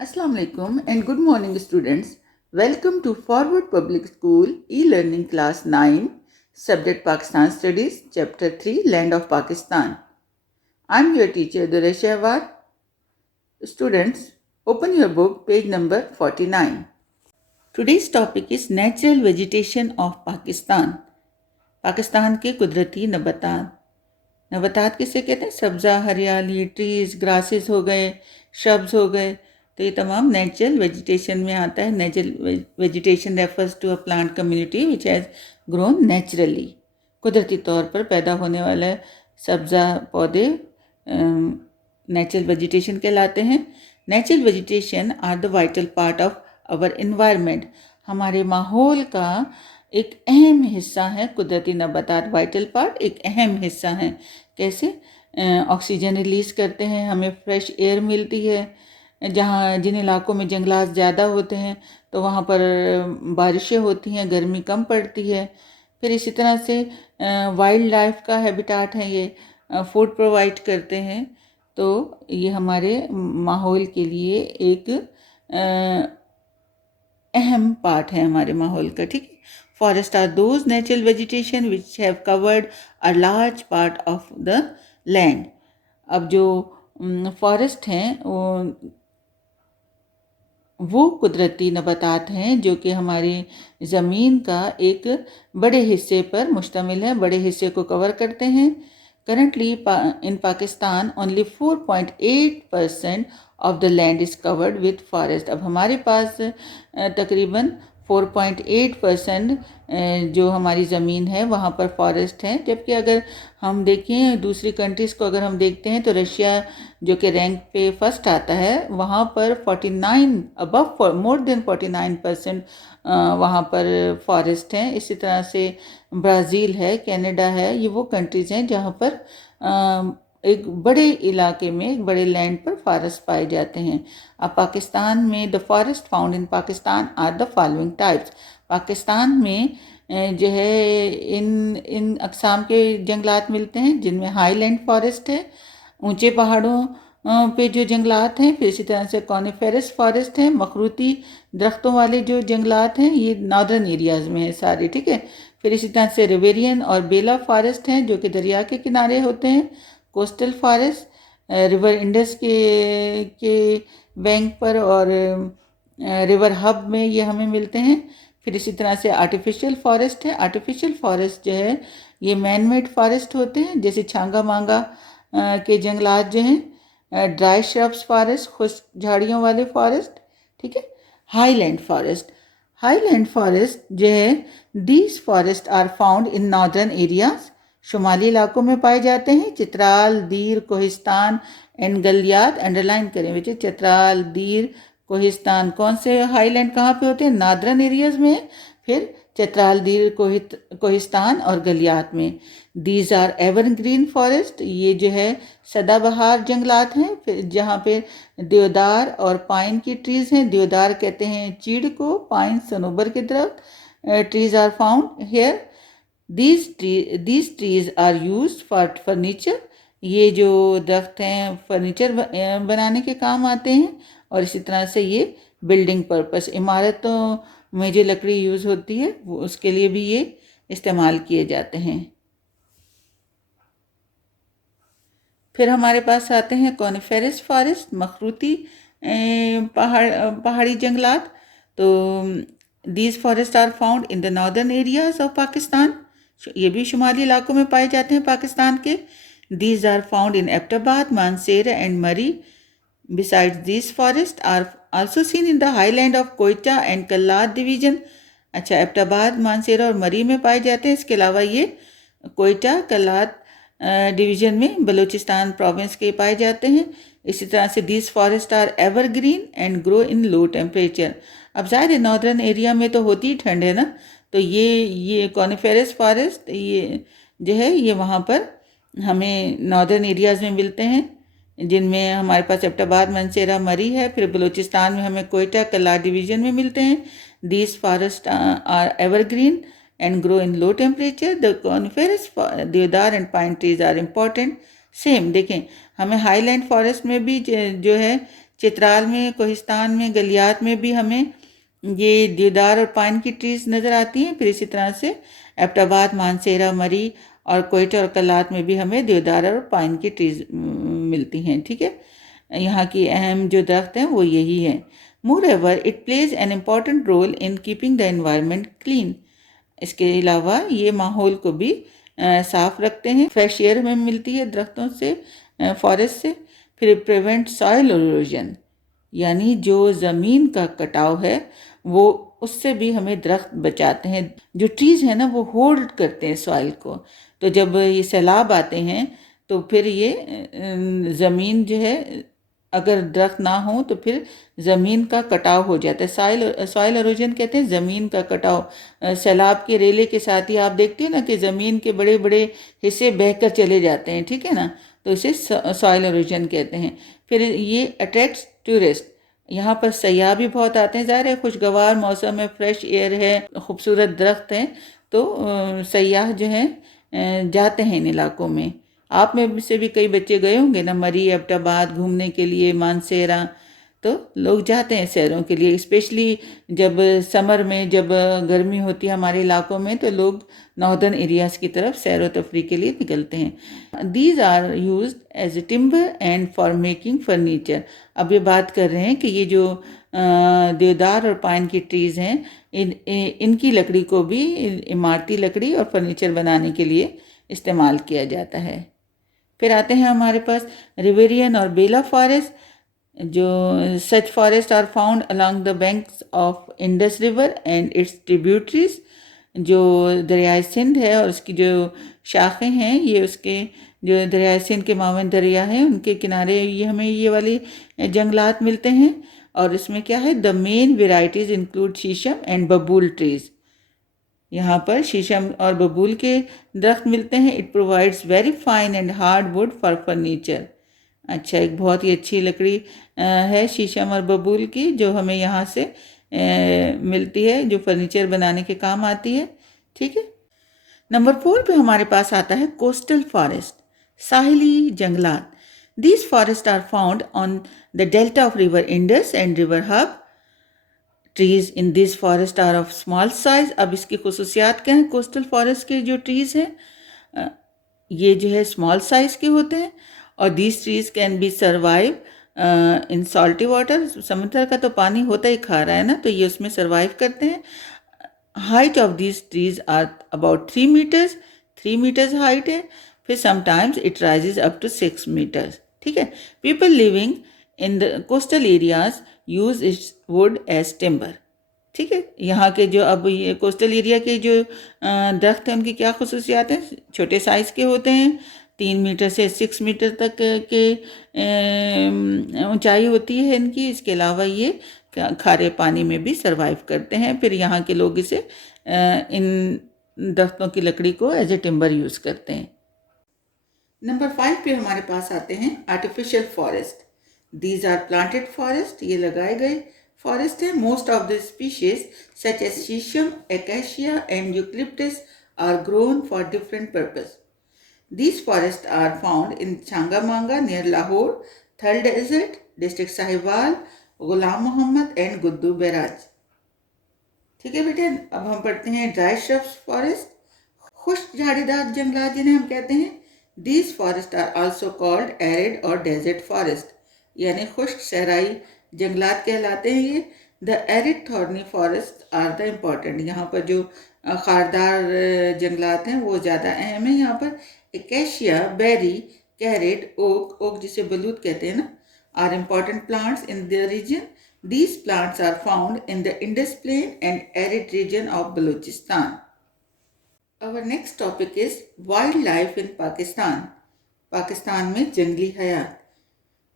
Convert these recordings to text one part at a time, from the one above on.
Assalamu alaikum and good morning students. Welcome to Forward Public School e-learning class 9, subject Pakistan Studies, chapter 3, Land of Pakistan. I'm your teacher Duray Shehwar. Students, open your book, page number 49. Today's topic is natural vegetation of Pakistan. Pakistan के कुदरती नबातात। नबातात किसे कहते हैं? सब्ज़ा, हरियाली, trees, grasses हो गए, shrubs हो गए, तो ये तमाम नेचुरल वेजिटेशन में आता है। Natural vegetation refers to a plant community which has grown naturally, कुदरती तौर पर पैदा होने वाला सब्ज़ा पौधे नेचुरल वेजिटेशन कहलाते हैं। Natural vegetation are the vital part of our environment, हमारे माहौल का एक अहम हिस्सा है। कुदरती नबातात वाइटल पार्ट एक अहम हिस्सा है। कैसे? ऑक्सीजन रिलीज़ करते हैं, हमें फ्रेश एयर मिलती है। जहाँ जिन इलाकों में जंगलात ज़्यादा होते हैं तो वहाँ पर बारिशें होती हैं, गर्मी कम पड़ती है। फिर इसी तरह से वाइल्ड लाइफ का हैबिटाट है, ये फूड प्रोवाइड करते हैं। तो ये हमारे माहौल के लिए एक अहम पार्ट है हमारे माहौल का। ठीक है। Forest are those natural vegetation which have covered a large part of the land. अब जो फॉरेस्ट हैं वो कुदरती नबातात हैं जो कि हमारी ज़मीन का एक बड़े हिस्से पर मुश्तमिल है, बड़े हिस्से को कवर करते हैं। Currently in Pakistan only 4.8% of the land is covered with forest. अब हमारे पास तकरीबन 4.8% जो हमारी ज़मीन है वहाँ पर फॉरेस्ट है। जबकि अगर हम देखें दूसरी कंट्रीज़ को, अगर हम देखते हैं तो रशिया जो कि रैंक पे फर्स्ट आता है, वहाँ पर 49 अबव मोर देन 49% वहाँ पर फॉरेस्ट हैं। इसी तरह से ब्राज़ील है, कनाडा है, ये वो कंट्रीज़ हैं जहाँ पर एक बड़े इलाके में, एक बड़े लैंड पर फॉरेस्ट पाए जाते हैं। अब पाकिस्तान में the forest found in Pakistan are the following types. Pakistan में जो है इन अक़साम के जंगलात मिलते हैं, जिनमें हाईलैंड फॉरेस्ट है, ऊंचे पहाड़ों पे जो जंगलात हैं। फिर इसी तरह से कॉनिफेरस फॉरेस्ट है, मखरूती दरख्तों वाले जो जंगलात हैं, ये नॉर्दर्न एरियाज़ में है सारे। ठीक है। फिर इसी तरह से रिवेरियन और बेला फॉरेस्ट हैं जो कि दरिया के किनारे होते हैं। कोस्टल फॉरेस्ट रिवर इंडस के बैंक पर और रिवर हब में ये हमें मिलते हैं। फिर इसी तरह से आर्टिफिशियल फॉरेस्ट है। आर्टिफिशियल फॉरेस्ट जो है ये मैन मेड फॉरेस्ट होते हैं, जैसे छांगा मांगा के जंगलात जो हैं। ड्राई श्रब्स फॉरेस्ट, खुश्क झाड़ियों वाले फॉरेस्ट। ठीक है। हाईलैंड फॉरेस्ट, हाईलैंड फॉरेस्ट जो है these forest are found in northern areas, शुमाली इलाकों में पाए जाते हैं। चित्राल, दीर, कोहिस्तान एंड गलियात अंडरलाइन करें बेटे। चित्राल, दीर, कोहिस्तान कौन से हाईलैंड कहाँ पे होते हैं? नॉर्दर्न एरियाज में। फिर चित्राल, दीर, कोहिस्तान और गलियात में। दीज आर एवरग्रीन फॉरेस्ट, ये जो है सदाबहार जंगलात हैं। फिर जहाँ पे देवदार और पाइन की ट्रीज़ हैं। देवदार कहते हैं चीड़ को, पाइन सनोबर के दरख्त। Trees are found here. these trees are used for furniture, ये जो दरख्त हैं फर्नीचर बनाने के काम आते हैं। और इसी तरह से ये बिल्डिंग पर्पस, इमारतों में जो लकड़ी यूज़ होती है वो उसके लिए भी ये इस्तेमाल किए जाते हैं। फिर हमारे पास आते हैं कॉनिफेरस फॉरेस्ट, मखरूती पहाड़ी जंगलात। तो these forest are found in the northern areas of Pakistan, ये भी शुमाली इलाकों में पाए जाते हैं पाकिस्तान के। These are found in Abbottabad, Mansehra and Murree. Besides these forest are also seen in the highland of Quetta and Kalat division. अच्छा, एबटाबाद, मानसेरा और मरी में पाए जाते हैं। इसके अलावा ये कोयटा, कल्लात डिवीज़न में बलूचिस्तान प्रोविंस के पाए जाते हैं। इसी तरह से these forest are evergreen and grow in low temperature. अब ज़ाहिर है नॉर्दर्न एरिया में तो होती ही ठंड है ना, तो ये कॉनिफेरस फॉरेस्ट ये जो है ये वहाँ पर हमें नॉर्दर्न एरियाज़ में मिलते हैं, जिनमें हमारे पास एबटाबाद, मनसेरा, मरी है। फिर बलूचिस्तान में हमें कोयटा, कल्लात डिवीज़न में मिलते हैं। These forest are evergreen and grow in low temperature. The coniferous deodar and pine trees are important. Same देखें, हमें हाईलैंड फॉरेस्ट में भी जो है चित्राल में, कोहिस्तान में, गलियात में भी हमें ये देवदार और पाइन की ट्रीज नज़र आती हैं। फिर इसी तरह से एबटाबाद, मानसेरा, मरी और कोयटा और कल्लात में भी हमें देवदार और पाइन की ट्रीज मिलती हैं। ठीक है, यहाँ की अहम जो दरख्त हैं वो यही हैं। Moreover it plays an important role in keeping the environment clean. इसके अलावा ये माहौल को भी साफ रखते हैं। फ्रेश एयर हमें मिलती है दरख्तों से, फॉरेस्ट से। फिर प्रिवेंट सॉइल इरोजन, यानी जो ज़मीन का कटाव है वो, उससे भी हमें दरख्त बचाते हैं। जो ट्रीज है ना वो होल्ड करते हैं सॉइल को। तो जब ये सैलाब आते हैं तो फिर ये ज़मीन जो है, अगर दरख्त ना हो तो फिर ज़मीन का कटाव हो जाता है। सॉइल इरोजन कहते हैं ज़मीन का कटाव। सैलाब के रेले के साथ ही आप देखते हैं ना कि ज़मीन के बड़े बड़े हिस्से बहकर चले जाते हैं, ठीक है ना, तो इसे सॉइल इरोजन कहते हैं। फिर ये अट्रैक्ट्स टूरिस्ट, यहाँ पर सयाह भी बहुत आते हैं। ज़ाहिर है खुशगवार मौसम है, फ्रेश एयर है, खूबसूरत दरख्त हैं, तो सयाह जो हैं जाते हैं इन इलाकों में। आप में से भी कई बच्चे गए होंगे ना मरी, एबटाबाद घूमने के लिए, मानसेरा, तो लोग जाते हैं सैरों के लिए। स्पेशली जब समर में, जब गर्मी होती है हमारे इलाकों में, तो लोग नॉर्दर्न एरियाज़ की तरफ सैर व तफरी के लिए निकलते हैं। These are use as a timber and for making furniture. अब ये बात कर रहे हैं कि ये जो देवदार और पाइन की ट्रीज़ हैं, इनकी लकड़ी को भी इमारती लकड़ी और फर्नीचर बनाने के लिए इस्तेमाल किया जाता है। फिर आते हैं हमारे पास रिवेरियन और बेला फॉरेस्ट। जो such forest are found along the banks of Indus river and its tributaries. जो दरियाए सिंध है और उसकी जो शाखें हैं, ये उसके जो दरियाए सिंध के मावन दरिया है उनके किनारे ये हमें ये वाले जंगलात मिलते हैं। और इसमें क्या है, द मेन वेराइटीज़ इंक्लूड शीशम एंड बबूल ट्रीज़। यहाँ पर शीशम और बबूल के दरख्त मिलते हैं। It provides very fine and hard would for furniture. अच्छा, एक बहुत ही अच्छी लकड़ी है शीशम और बबूल की, जो हमें यहाँ से मिलती है, जो फर्नीचर बनाने के काम आती है। ठीक है, नंबर 4 पे हमारे पास आता है कोस्टल फॉरेस्ट, साहिली जंगलात। These forest are found on the delta of river Indus and river Hub. Trees in this forest are of small size. अब इसकी खुसूसियात क्या हैं कोस्टल फॉरेस्ट के जो ट्रीज हैं, ये जो है स्मॉल साइज के होते हैं। और these trees can be survive in salty water. समुद्र का तो पानी होता ही खा रहा है ना, तो ये उसमें सर्वाइव करते हैं। Height of these trees are about 3 metres, 3 metres height है। फिर sometimes it rises up to 6 metres. ठीक है, people living in the coastal areas use its wood as timber. ठीक है, यहाँ के जो अब ये कोस्टल एरिया के जो दरख्त हैं उनकी क्या खुसूसियात हैं, छोटे साइज़ के होते हैं, 3 मीटर से 6 मीटर तक के ऊंचाई होती है इनकी। इसके अलावा ये खारे पानी में भी सर्वाइव करते हैं। फिर यहाँ के लोग इसे इन दरख्तों की लकड़ी को एज ए टिम्बर यूज़ करते हैं। नंबर 5 पे हमारे पास आते हैं artificial forest. These are planted forest, ये लगाए गए फॉरेस्ट है। Most of the species such as shisham, acacia and eucalyptus are grown for different purpose. These forests are found in Changamanga near Lahore, Thal Desert, District Sahiwal, Ghulam Mohammed and Guddu Beraj। ठीक है बेटे, अब हम पढ़ते हैं dry shrubs forest, खुश्क झाड़ीदार जंगलात जिन्हें हम कहते हैं। These forests are also called arid और desert forest, यानी खुश्क सहराई जंगलात कहलाते हैं ये। The arid thorny forest are the important. यहाँ पर जो खारदार जंगलात हैं वो ज़्यादा अहम है। यहाँ पर acacia, berry, carrot, oak, oak जिसे बलूत कहते हैं ना, are important plants in the region. These plants are found in the Indus plain and arid region of Balochistan. Our next topic is wildlife in Pakistan. Pakistan में जंगली हयात।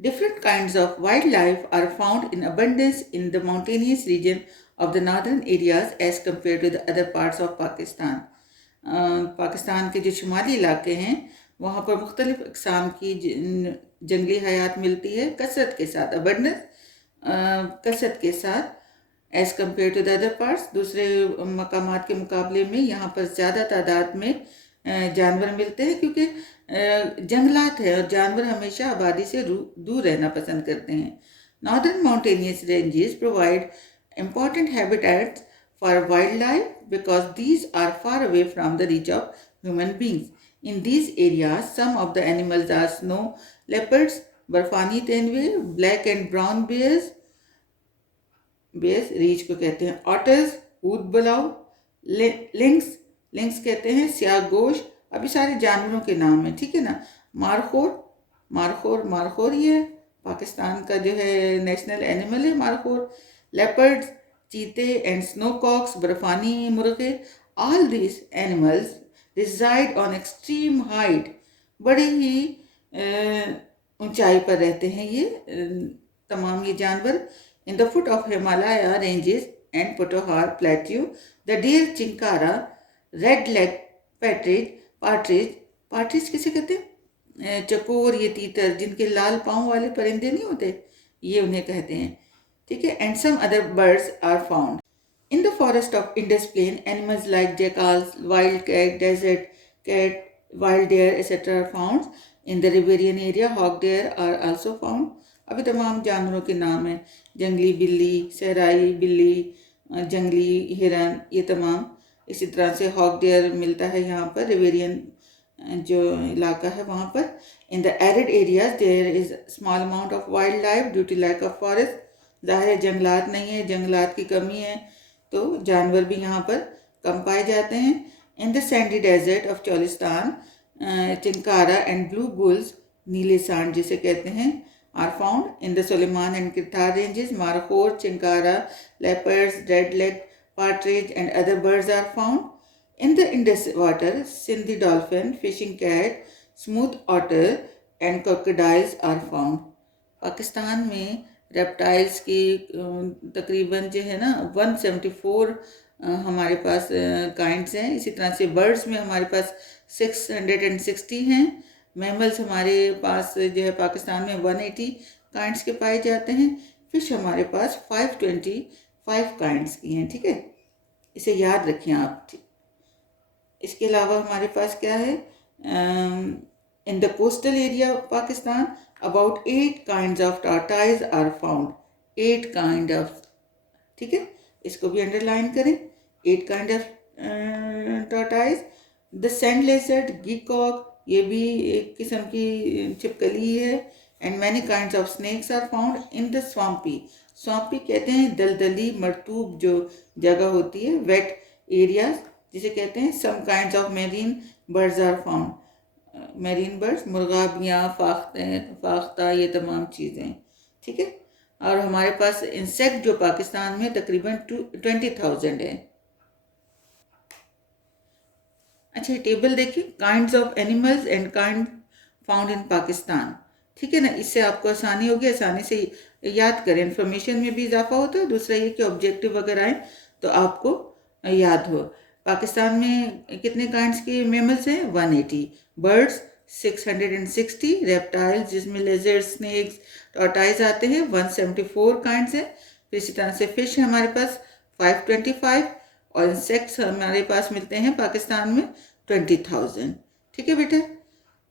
Different kinds of wildlife are found in abundance in the mountainous region of the northern areas as compared to the other parts of Pakistan. Pakistan के जो शुमाली इलाके हैं वहाँ पर मुख्तलिफ अक़साम की जंगली हयात मिलती है कसरत के साथ, अबंडेंस, कसरत के साथ, as compare to the other parts. दूसरे मकामात के मुकाबले में यहाँ पर ज़्यादा तादाद में जानवर मिलते हैं, क्योंकि जंगलात है और जानवर हमेशा आबादी से दूर रहना पसंद करते हैं। Northern mountainous ranges provide important habitats for wildlife because these are far away from the reach of human beings. In these areas, some of the animals are snow leopards, बर्फानी तेंदुए, black and brown bears, रीछ को कहते हैं, otters, ऊद बुलाव, links, कहते हैं स्यागोश। अभी सारे जानवरों के नाम है, ठीक है ना। मारखोर ये पाकिस्तान का जो है नेशनल एनिमल है, मारखोर। लेपर्ड्स, चीते एंड स्नोकॉक्स, बर्फानी मुर्गे। All this animals reside on extreme height, बड़े ही ऊंचाई पर रहते हैं ये तमाम ये जानवर। In the foot of Himalaya ranges and Pothohar Plateau, the deer, chinkara, red-leg partridge किसे कहते हैं, चकोर, ये तीतर, जिनके लाल पांव वाले परिंदे नहीं होते, ये उन्हें कहते हैं, ठीक है। And some other birds are found. In the forest of Indus Plain, animals like jackals, wild cat, desert cat, wild deer, etc. are found. In the riparian area, hawk deer are also found. अभी तमाम जानवरों के नाम हैं, जंगली बिल्ली, सहराई बिल्ली, जंगली हिरन, ये तमाम। इसी तरह से हॉक डियर मिलता है यहाँ पर, रिवेरियन जो इलाका है वहाँ पर। In the arid areas there is small amount of wild life due to lack of forest. ज़ाहिर है जंगलात नहीं है, जंगलात की कमी है, तो जानवर भी यहाँ पर कम पाए जाते हैं। In the sandy desert of Cholistan, chinkara and blue bulls, नीले सांड जिसे कहते हैं, are found. In the Suleiman and Kirthar ranges, markhor, chinkara, leopards, red-leg partridge and other birds are found. In the Indus water, Sindhi dolphin, fishing cat, smooth otter and crocodiles are found. Pakistan में reptiles की तकरीबन जो है ना 174 हमारे पास kinds हैं। इसी तरह से बर्ड्स में हमारे पास 660 हैं। मैमल्स हमारे पास जो है पाकिस्तान में 180 काइंड्स के पाए जाते हैं। फिश हमारे पास 525 काइंड्स की हैं, ठीक है, इसे याद रखिए आप। इसके अलावा हमारे पास क्या है, in the coastal area of Pakistan about 8 kinds of tortoise are found. 8 kind of, ठीक है, इसको भी अंडरलाइन करें, 8 kind of tortoise. The sand lizard, gecko, ये भी एक किस्म की छिपकली है। And many kinds of snakes are found in the swampy कहते हैं दलदली मरतूब जो जगह होती है, वेट एरियाज जिसे कहते हैं। Some kinds of marine birds are found, marine birds, मुर्गाबियाँ, फाख्ता, ये तमाम चीज़ें, ठीक है। और हमारे पास इंसेक्ट जो पाकिस्तान में तकरीबन 20,000 है। अच्छा, टेबल देखिए, kinds of animals and kind found in Pakistan, ठीक है ना। इससे आपको आसानी होगी, आसानी से याद करें, इन्फॉर्मेशन में भी इजाफा होता है। दूसरा ये कि ऑब्जेक्टिव अगर आए तो आपको याद हो। पाकिस्तान में कितने काइंड्स के मैमल्स हैं, 180, बर्ड्स 660, रेप्टाइल्स जिसमें लेजर्ड, स्नेक्स, टॉर्टाइज आते हैं 174 काइंड्स हैं। फिर इसी तरह से फिश हमारे पास 525 और इंसेक्ट्स हमारे पास मिलते हैं पाकिस्तान में 20,000, ठीक है बेटा।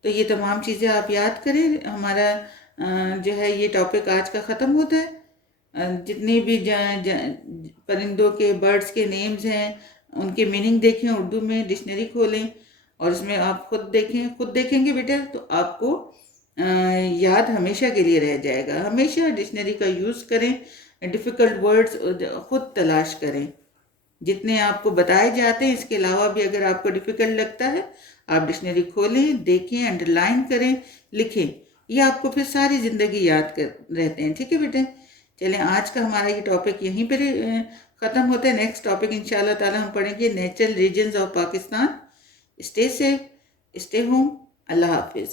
तो ये तमाम चीज़ें आप याद करें। हमारा जो है ये टॉपिक आज का ख़त्म होता है। जितने भी परिंदों के, बर्ड्स के नेम्स हैं उनके मीनिंग देखें, उर्दू में डिक्शनरी खोलें और उसमें आप खुद देखेंगे बेटा तो आपको याद हमेशा के लिए रह जाएगा। हमेशा डिक्शनरी का यूज़ करें, डिफ़िकल्ट वर्ड्स खुद तलाश करें जितने आपको बताए जाते हैं। इसके अलावा भी अगर आपको डिफ़िकल्ट लगता है आप डिक्शनरी खोलें, देखें, अंडरलाइन करें, लिखें, ये आपको फिर सारी ज़िंदगी याद कर रहते हैं, ठीक है बेटे। चलें, आज का हमारा ये टॉपिक यहीं पर ख़त्म होता है। नेक्स्ट टॉपिक इंशाल्लाह ताला हम पढ़ेंगे natural regions of Pakistan. Stay safe, stay home, अल्लाह हाफिज़।